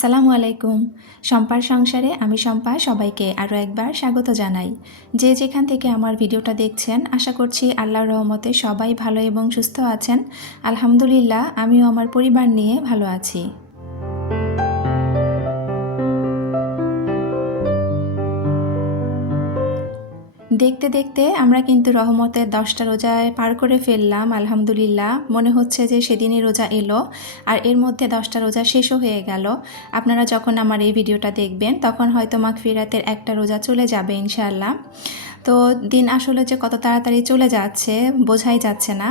আসসালামু আলাইকুম। শম্পার সংসারে আমি শম্পা সবাইকে আরও একবার স্বাগত জানাই। যে যেখান থেকে আমার ভিডিওটা দেখছেন আশা করছি আল্লাহর রহমতে সবাই ভালো এবং সুস্থ আছেন। আলহামদুলিল্লাহ আমিও আমার পরিবার নিয়ে ভালো আছি। দেখতে দেখতে আমরা কিন্তু রহমতের 10টা রোজায় পার করে ফেললাম। আলহামদুলিল্লাহ মনে হচ্ছে যে সেদিনই রোজা এলো আর এর মধ্যে 10টা রোজা শেষও হয়ে গেল। আপনারা যখন আমার এই ভিডিওটা দেখবেন তখন হয়তো মাগফিরাতের একটা রোজা চলে যাবে ইনশাআল্লাহ। তো দিন আসলে যে কত তাড়াতাড়ি চলে যাচ্ছে বোঝাই যাচ্ছে না।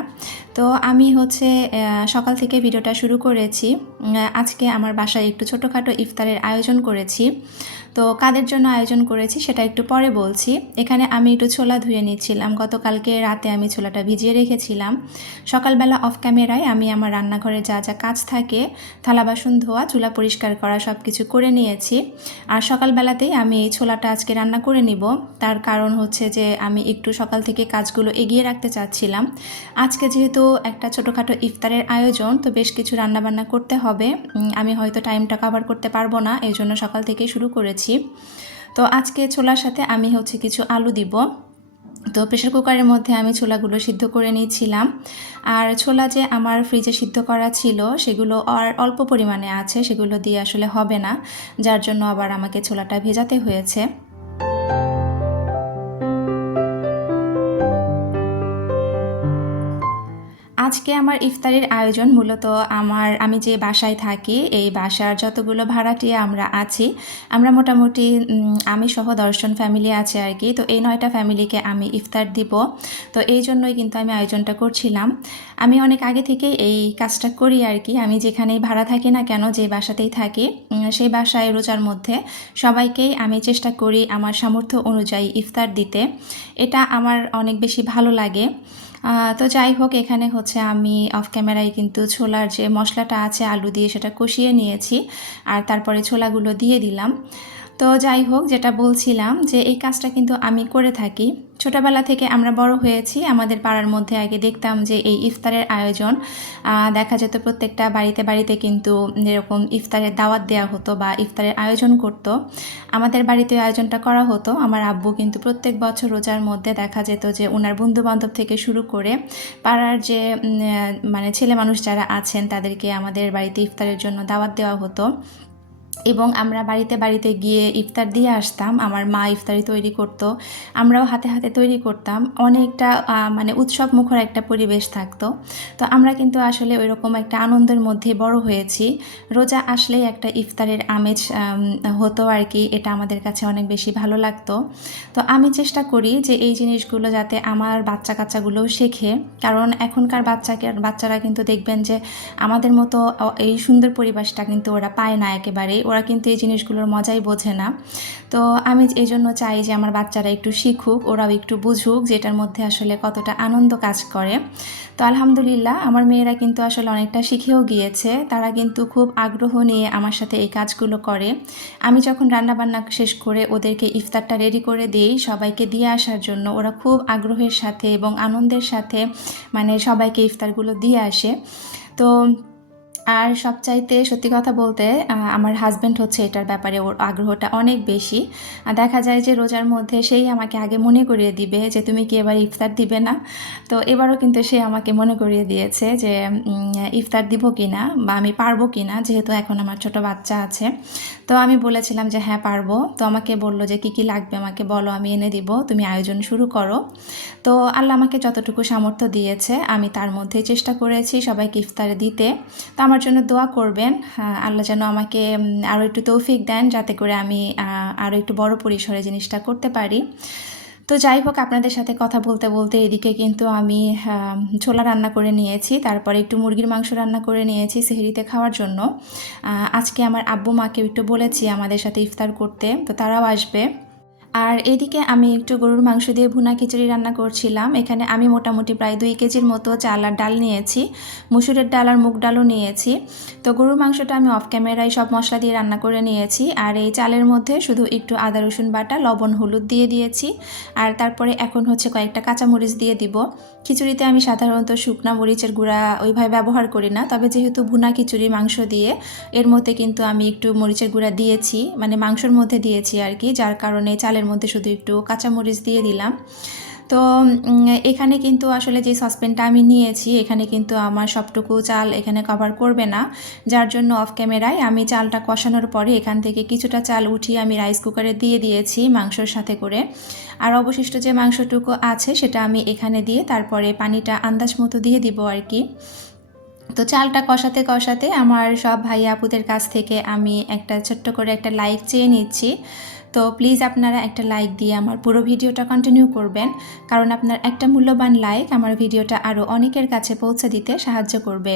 তো আমি সকাল থেকে ভিডিওটা শুরু করেছি। আজকে আমার বাসায় একটু ছোটোখাটো ইফতারের আয়োজন করেছি। তো কাদের জন্য আয়োজন করেছি সেটা একটু পরে বলছি। এখানে আমি একটু ছোলা ধুয়ে নিচ্ছিলাম। গতকালকে রাতে আমি ছোলাটা ভিজিয়ে রেখেছিলাম। সকালবেলা অফ ক্যামেরায় আমি আমার রান্নাঘরে যা যা কাজ থাকে, থালা বাসন ধোয়া, চুলা পরিষ্কার করা সব কিছু করে নিয়েছি। আর সকালবেলাতেই আমি এই ছোলাটা আজকে রান্না করে নিব। তার কারণ হচ্ছে যে আমি একটু সকাল থেকে কাজগুলো এগিয়ে রাখতে চাচ্ছিলাম। আজকে যেহেতু একটা ছোটোখাটো ইফতারের আয়োজন, তো বেশ কিছু রান্নাবান্না করতে হবে। আমি হয়তো টাইমটা কভার করতে পারবো না, এই জন্য সকাল থেকেই শুরু করেছি। তো আজকে ছোলার সাথে আমি কিছু আলু দিব। তো প্রেশার কুকারের মধ্যে আমি ছোলাগুলো সিদ্ধ করে নিয়েছিলাম। আর ছোলা যে আমার ফ্রিজে সিদ্ধ করা ছিল সেগুলো আর অল্প পরিমাণে আছে, সেগুলো দিয়ে আসলে হবে না, যার জন্য আবার আমাকে ছোলাটা ভেজাতে হয়েছে। আজকে আমার ইফতারের আয়োজন মূলত আমি যে বাসায় থাকি এই বাসার যতগুলো ভাড়াটিয়া আমরা আছি, আমরা মোটামুটি আমি সহ 10 জন ফ্যামিলি আছে আর কি। তো এই 9টা ফ্যামিলিকে আমি ইফতার দিব। তো এই জন্যই কিন্তু আমি আয়োজনটা করছিলাম। আমি অনেক আগে থেকেই এই কাজটা করি আর কি। আমি যেখানেই ভাড়া থাকি না কেন, যে বাসাতেই থাকি, সেই বাসায় রোজার মধ্যে সবাইকেই আমি চেষ্টা করি আমার সামর্থ্য অনুযায়ী ইফতার দিতে। এটা আমার অনেক বেশি ভালো লাগে। তো যাই হোক, এখানে আমি অফ ক্যামেরায় কিন্তু ছোলার যে মশলাটা আছে আলু দিয়ে সেটা কষিয়ে নিয়েছি আর তারপরে ছোলাগুলো দিয়ে দিলাম। তো যাই হোক, যেটা বলছিলাম যে এই কাজটা কিন্তু আমি করে থাকি। ছোটোবেলা থেকে আমরা বড় হয়েছি, আমাদের পাড়ার মধ্যে আগে দেখতাম যে এই ইফতারের আয়োজন দেখা যেত প্রত্যেকটা বাড়িতে বাড়িতে কিন্তু এরকম ইফতারের দাওয়াত দেওয়া হতো বা ইফতারের আয়োজন করত। আমাদের বাড়িতে আয়োজনটা করা হতো। আমার আব্বু কিন্তু প্রত্যেক বছর রোজার মধ্যে দেখা যেত যে ওনার বন্ধুবান্ধব থেকে শুরু করে পাড়ার যে মানে ছেলে মানুষ যারা আছেন তাদেরকে আমাদের বাড়িতে ইফতারের জন্য দাওয়াত দেওয়া হতো এবং আমরা বাড়িতে বাড়িতে গিয়ে ইফতার দিয়ে আসতাম। আমার মা ইফতারি তৈরি করতো, আমরাও হাতে হাতে তৈরি করতাম। অনেকটা মানে উৎসব মুখর একটা পরিবেশ থাকতো। তো আমরা কিন্তু আসলে ওইরকম একটা আনন্দের মধ্যে বড় হয়েছি। রোজা আসলেই একটা ইফতারের আমেজ হতো আর কি। এটা আমাদের কাছে অনেক বেশি ভালো লাগতো। তো আমি চেষ্টা করি যে এই জিনিসগুলো যাতে আমার বাচ্চা কাচ্চাগুলোও শেখে, কারণ এখনকার বাচ্চারা কিন্তু দেখবেন যে আমাদের মতো এই সুন্দর পরিবেশটা কিন্তু ওরা পায় না একেবারেই। ওরা কিন্তু এই জিনিসগুলোর মজাই বোঝে না। তো আমি এই জন্য চাই যে আমার বাচ্চারা একটু শিখুক, ওরাও একটু বুঝুক যে এটার মধ্যে আসলে কতটা আনন্দ কাজ করে। তো আলহামদুলিল্লাহ আমার মেয়েরা কিন্তু আসলে অনেকটা শিখেও গিয়েছে। তারা কিন্তু খুব আগ্রহ নিয়ে আমার সাথে এই কাজগুলো করে। আমি যখন রান্নাবান্না শেষ করে ওদেরকে ইফতারটা রেডি করে দিই সবাইকে দিয়ে আসার জন্য, ওরা খুব আগ্রহের সাথে এবং আনন্দের সাথে মানে সবাইকে ইফতারগুলো দিয়ে আসে। তো আর সবচাইতে সত্যি কথা বলতে আমার হাজব্যান্ড এটার ব্যাপারে ওর আগ্রহটা অনেক বেশি। দেখা যায় যে রোজার মধ্যে সেই আমাকে আগে মনে করিয়ে দিবে যে তুমি কি এবার ইফতার দিবে না। তো এবারও কিন্তু সে আমাকে মনে করিয়ে দিয়েছে যে ইফতার দিব কি না বা আমি পারবো কি না, যেহেতু এখন আমার ছোট বাচ্চা আছে। তো আমি বলেছিলাম যে হ্যাঁ পারবো। তো আমাকে বললো যে কি কি লাগবে আমাকে বলো, আমি এনে দিব, তুমি আয়োজন শুরু করো। তো আল্লাহ আমাকে যতটুকু সামর্থ্য দিয়েছে আমি তার মধ্যে চেষ্টা করেছি সবাইকে ইফতারে দিতে। তো আমার জন্য দোয়া করবেন, আল্লাহ যেন আমাকে আরও একটু তৌফিক দেন যাতে করে আমি আরও একটু বড় পরিসরে জিনিসটা করতে পারি। তো যাই হোক, আপনাদের সাথে কথা বলতে বলতে এদিকে কিন্তু আমি ছোলা রান্না করে নিয়েছি, তারপরে একটু মুরগির মাংস রান্না করে নিয়েছি সেহরিতে খাওয়ার জন্য। আজকে আমার আব্বু মাকে একটু বলেছি আমাদের সাথে ইফতার করতে, তো তারাও আসবে। আর এদিকে আমি একটু গরুর মাংস দিয়ে ভুনা খিচুড়ি রান্না করছিলাম। এখানে আমি মোটামুটি প্রায় 2 কেজির মতো চাল আর ডাল নিয়েছি, মুসুরের ডাল আর মুগ ডালও নিয়েছি। তো গরুর মাংসটা আমি অফ ক্যামেরায় সব মশলা দিয়ে রান্না করে নিয়েছি। আর এই চালের মধ্যে শুধু একটু আদা রসুন বাটা, লবণ হলুদ দিয়ে দিয়েছি। আর তারপরে এখন হচ্ছে কয়েকটা কাঁচামরিচ দিয়ে দিব। খিচুড়িতে আমি সাধারণত শুকনা মরিচের গুঁড়া ওইভাবে ব্যবহার করি না, তবে যেহেতু ভুনা খিচুড়ি মাংস দিয়ে, এর মধ্যে কিন্তু আমি একটু মরিচের গুঁড়া দিয়েছি, মানে মাংসর মধ্যে দিয়েছি আর কি, যার কারণে চালের মধ্যে শুধু একটু কাঁচামরিচ দিয়ে দিলাম। তো এখানে কিন্তু আসলে যে সসপ্যানটা আমি নিয়েছি, এখানে কিন্তু আমার সবটুকু চাল এখানে কভার করবে না, যার জন্য অফ ক্যামেরায় আমি চালটা কষানোর পরে এখান থেকে কিছুটা চাল উঠিয়ে আমি রাইস কুকারে দিয়ে দিয়েছি মাংসর সাথে করে। আর অবশিষ্ট যে মাংসটুকু আছে সেটা আমি এখানে দিয়ে তারপরে পানিটা আন্দাজ মতো দিয়ে দিব আর কি। তো চালটা কষাতে কষাতে আমার সব ভাই আপুদের কাছ থেকে আমি একটা ছোট্ট করে একটা লাইক চেয়ে নিচ্ছি। তো প্লিজ আপনারা একটা লাইক দিয়ে আমার পুরো ভিডিওটা কন্টিনিউ করবেন, কারণ আপনার একটা মূল্যবান লাইক আমার ভিডিওটা আরও অনেকের কাছে পৌঁছে দিতে সাহায্য করবে।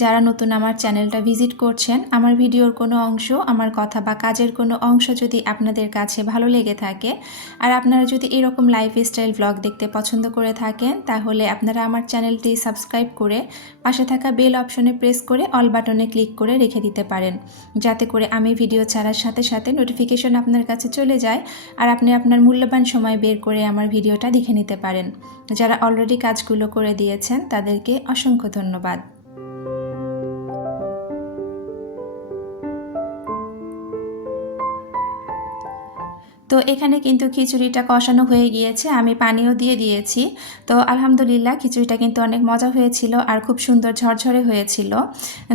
যারা নতুন আমার চ্যানেলটা ভিজিট করছেন, আমার ভিডিওর কোনো অংশ, আমার কথা বা কাজের কোনো অংশ যদি আপনাদের কাছে ভালো লেগে থাকে, আর আপনারা যদি এরকম লাইফস্টাইল ব্লগ দেখতে পছন্দ করে থাকেন, তাহলে আপনারা আমার চ্যানেলটি সাবস্ক্রাইব করে পাশে থাকা বেল অপশনে প্রেস করে অল বাটনে ক্লিক করে রেখে দিতে পারেন, যাতে করে আমি ভিডিও ছাড়ার সাথে সাথে নোটিফিকেশন আপনার কাছে চলে যায় আর আপনি আপনার মূল্যবান সময় বের করে আমার ভিডিওটা দেখে নিতে পারেন। যারা অলরেডি কাজগুলো করে দিয়েছেন তাদেরকে অসংখ্য ধন্যবাদ। তো এখানে কিন্তু খিচুড়িটা কষানো হয়ে গিয়েছে, আমি পানিও দিয়ে দিয়েছি। তো আলহামদুলিল্লাহ খিচুড়িটা কিন্তু অনেক মজা হয়েছিল আর খুব সুন্দর ঝরঝরে হয়েছিল।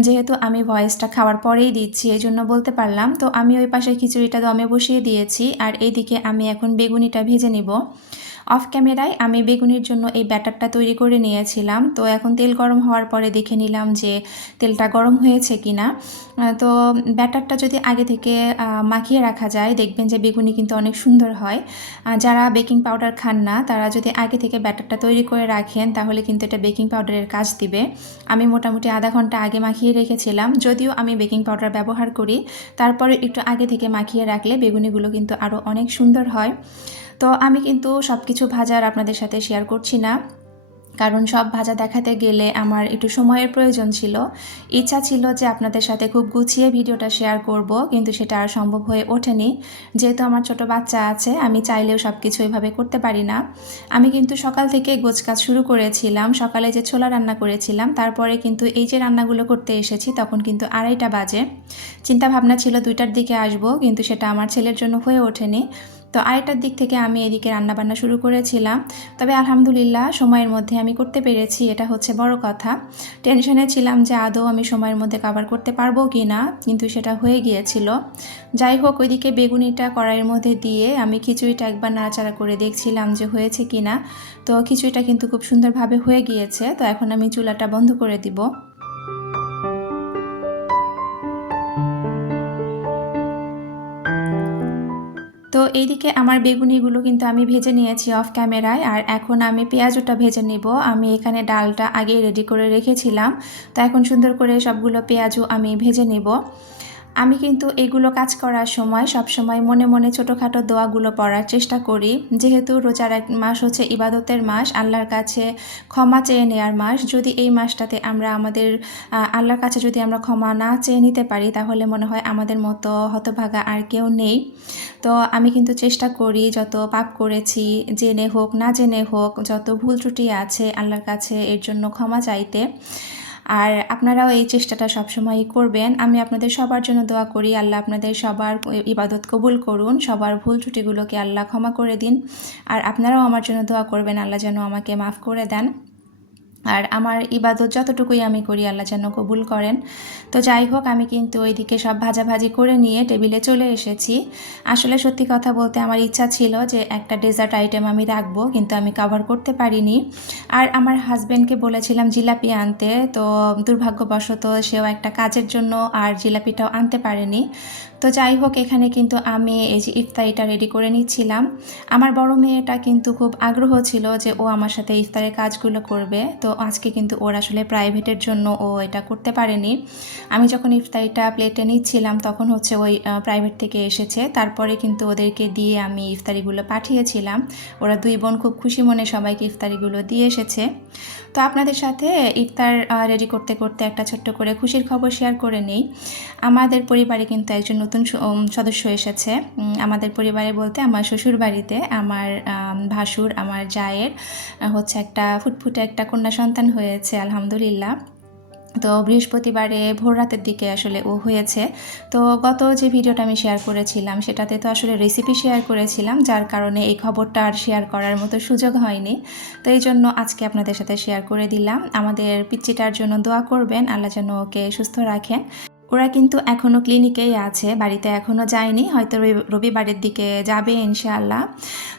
যেহেতু আমি ভয়েসটা খাওয়ার পরেই দিচ্ছি, এই জন্য বলতে পারলাম। তো আমি ওই পাশে খিচুড়িটা দমে বসিয়ে দিয়েছি আর এইদিকে আমি এখন বেগুনিটা ভেজে নিব। অফ ক্যামেরায় আমি বেগুনির জন্য এই ব্যাটারটা তৈরি করে নিয়েছিলাম। তো এখন তেল গরম হওয়ার পরে দেখে নিলাম যে তেলটা গরম হয়েছে কিনা। তো ব্যাটারটা যদি আগে থেকে মাখিয়ে রাখা যায়, দেখবেন যে বেগুনি কিন্তু অনেক সুন্দর হয়। যারা বেকিং পাউডার খান না, তারা যদি আগে থেকে ব্যাটারটা তৈরি করে রাখেন, তাহলে কিন্তু এটা বেকিং পাউডারের কাজ দিবে। আমি মোটামুটি আধা ঘন্টা আগে মাখিয়ে রেখেছিলাম, যদিও আমি বেকিং পাউডার ব্যবহার করি, তারপরে একটু আগে থেকে মাখিয়ে রাখলে বেগুনিগুলো কিন্তু আরও অনেক সুন্দর হয়। তো আমি কিন্তু সব কিছু ভাজার আপনাদের সাথে শেয়ার করছি না, কারণ সব ভাজা দেখাতে গেলে আমার একটু সময়ের প্রয়োজন ছিল। ইচ্ছা ছিল যে আপনাদের সাথে খুব গুছিয়ে ভিডিওটা শেয়ার করব, কিন্তু সেটা আর সম্ভব হয়ে ওঠেনি। যেহেতু আমার ছোট বাচ্চা আছে, আমি চাইলেও সব কিছু এভাবে করতে পারি না। আমি কিন্তু সকাল থেকে গোছকাজ শুরু করেছিলাম, সকালে যে ছোলা রান্না করেছিলাম, তারপরে কিন্তু এই যে রান্নাগুলো করতে এসেছি তখন কিন্তু 2:30 বাজে। চিন্তা ভাবনা ছিল 2টার দিকে আসবো, কিন্তু সেটা আমার ছেলের জন্য হয়ে ওঠেনি। তো 2:30টার দিক থেকে আমি এদিকে রান্নাবান্না শুরু করেছিলাম। তবে আলহামদুলিল্লাহ সময়ের মধ্যে আমি করতে পেরেছি, এটা হচ্ছে বড় কথা। টেনশনে ছিলাম যে আদৌ আমি সময়ের মধ্যে কভার করতে পারবো কি না, কিন্তু সেটা হয়ে গিয়েছিল। যাই হোক, ওইদিকে বেগুনিটা কড়াইয়ের মধ্যে দিয়ে আমি খিচুড়িটা একবার নাড়াচাড়া করে দেখছিলাম যে হয়েছে কি না। তো খিচুড়িটা কিন্তু খুব সুন্দরভাবে হয়ে গিয়েছে। তো এখন আমি চুলাটা বন্ধ করে দিব। তো এইদিকে আমার বেগুনিগুলো কিন্তু আমি ভেজে নিয়েছি অফ ক্যামেরায়, আর এখন আমি পেঁয়াজটা ভেজে নিব। আমি এখানে ডালটা আগেই রেডি করে রেখেছিলাম, তো এখন সুন্দর করে সবগুলো পেঁয়াজও আমি ভেজে নিব। আমি কিন্তু এগুলো কাজ করার সময় সবসময় মনে মনে ছোটোখাটো দোয়াগুলো পড়ার চেষ্টা করি, যেহেতু রোজার এক মাস হচ্ছে ইবাদতের মাস, আল্লাহর কাছে ক্ষমা চেয়ে নেওয়ার মাস। যদি এই মাসটাতে আমরা আমাদের আল্লাহর কাছে যদি আমরা ক্ষমা না চেয়ে নিতে পারি, তাহলে মনে হয় আমাদের মতো হতভাগা আর কেউ নেই। তো আমি কিন্তু চেষ্টা করি যত পাপ করেছি, জেনে হোক না জেনে হোক, যত ভুল ত্রুটি আছে আল্লাহর কাছে এর জন্য ক্ষমা চাইতে। আর আপনারাও এই চেষ্টাটা সবসময়ই করবেন। আমি আপনাদের সবার জন্য দোয়া করি, আল্লাহ আপনাদের সবার ইবাদত কবুল করুন, সবার ভুল ত্রুটিগুলোকে আল্লাহ ক্ষমা করে দিন। আর আপনারাও আমার জন্য দোয়া করবেন, আল্লাহ যেন আমাকে মাফ করে দেন। আর আমার ইবাদত যতটুকুই আমি করি আল্লাহ যেন কবুল করেন। তো যাই হোক, আমি কিন্তু ওইদিকে সব ভাজাভাজি করে নিয়ে টেবিলে চলে এসেছি। আসলে সত্যি কথা বলতে আমার ইচ্ছা ছিল যে একটা ডেজার্ট আইটেম আমি রাখবো, কিন্তু আমি কভার করতে পারিনি। আর আমার হাজব্যান্ডকে বলেছিলাম জিলাপি আনতে, তো দুর্ভাগ্যবশত সেও একটা কাজের জন্য আর জিলাপিটাও আনতে পারেনি। তো যাই হোক, এখানে কিন্তু আমি এই যে ইফতারিটা রেডি করে নিচ্ছিলাম। আমার বড় মেয়েটা কিন্তু খুব আগ্রহ ছিল যে ও আমার সাথে ইফতারের কাজগুলো করবে। তো আজকে কিন্তু ওর আসলে প্রাইভেটের জন্য ও এটা করতে পারেনি। আমি যখন ইফতারিটা প্লেটে নিচ্ছিলাম তখন হচ্ছে ওই প্রাইভেট থেকে এসেছে, তারপরে কিন্তু ওদেরকে দিয়ে আমি ইফতারিগুলো পাঠিয়েছিলাম। ওরা 2 বোন খুব খুশি মনে সবাইকে ইফতারিগুলো দিয়ে এসেছে। তো আপনাদের সাথে ইফতার রেডি করতে করতে একটা ছোট্ট করে খুশির খবর শেয়ার করে নেই। আমাদের পরিবারে কিন্তু একজন নতুন সদস্য এসেছে। আমাদের পরিবারে বলতে আমার শ্বশুর বাড়িতে আমার ভাসুর, আমার জায়ের হচ্ছে একটা ফুটফুটে একটা কন্যা সন্তান হয়েছে আলহামদুলিল্লাহ। তো বৃহস্পতিবারে ভোর রাতের দিকে আসলে ও হয়েছে। তো গত যে ভিডিওটা আমি শেয়ার করেছিলাম সেটাতে তো আসলে রেসিপি শেয়ার করেছিলাম, যার কারণে এই খবরটা আর শেয়ার করার মতো সুযোগ হয়নি। তো এই জন্য আজকে আপনাদের সাথে শেয়ার করে দিলাম। আমাদের পিচ্চিটার জন্য দোয়া করবেন, আল্লাহ যেন ওকে সুস্থ রাখেন। ওরা কিন্তু এখনও ক্লিনিকেই আছে, বাড়িতে এখনও যায়নি, হয়তো রবিবারের দিকে যাবে ইনশাআল্লাহ।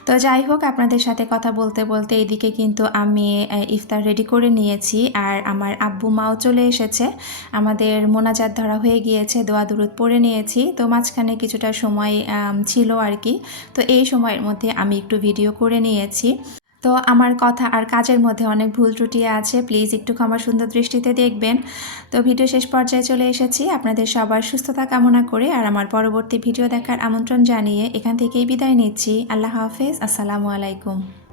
তো যাই হোক, আপনাদের সাথে কথা বলতে বলতে এইদিকে কিন্তু আমি ইফতার রেডি করে নিয়েছি, আর আমার আব্বু মাও চলে এসেছে। আমাদের মোনাজাত ধরা হয়ে গিয়েছে, দোয়া দুরুদ পড়ে নিয়েছি। তো মাঝখানে কিছুটা সময় ছিল আর কি, তো এই সময়ের মধ্যে আমি একটু ভিডিও করে নিয়েছি। তো আমার কথা আর কাজের মধ্যে অনেক ভুল ত্রুটি আছে, প্লিজ একটু ক্ষমা সুন্দর দৃষ্টিতে দেখবেন। তো ভিডিও শেষ পর্যায়ে চলে এসেছি, আপনাদের সবার সুস্থতা কামনা করে আর আমার পরবর্তী ভিডিও দেখার আমন্ত্রণ জানিয়ে এখান থেকেই বিদায় নিচ্ছি। আল্লাহ হাফেজ, আসসালামু আলাইকুম।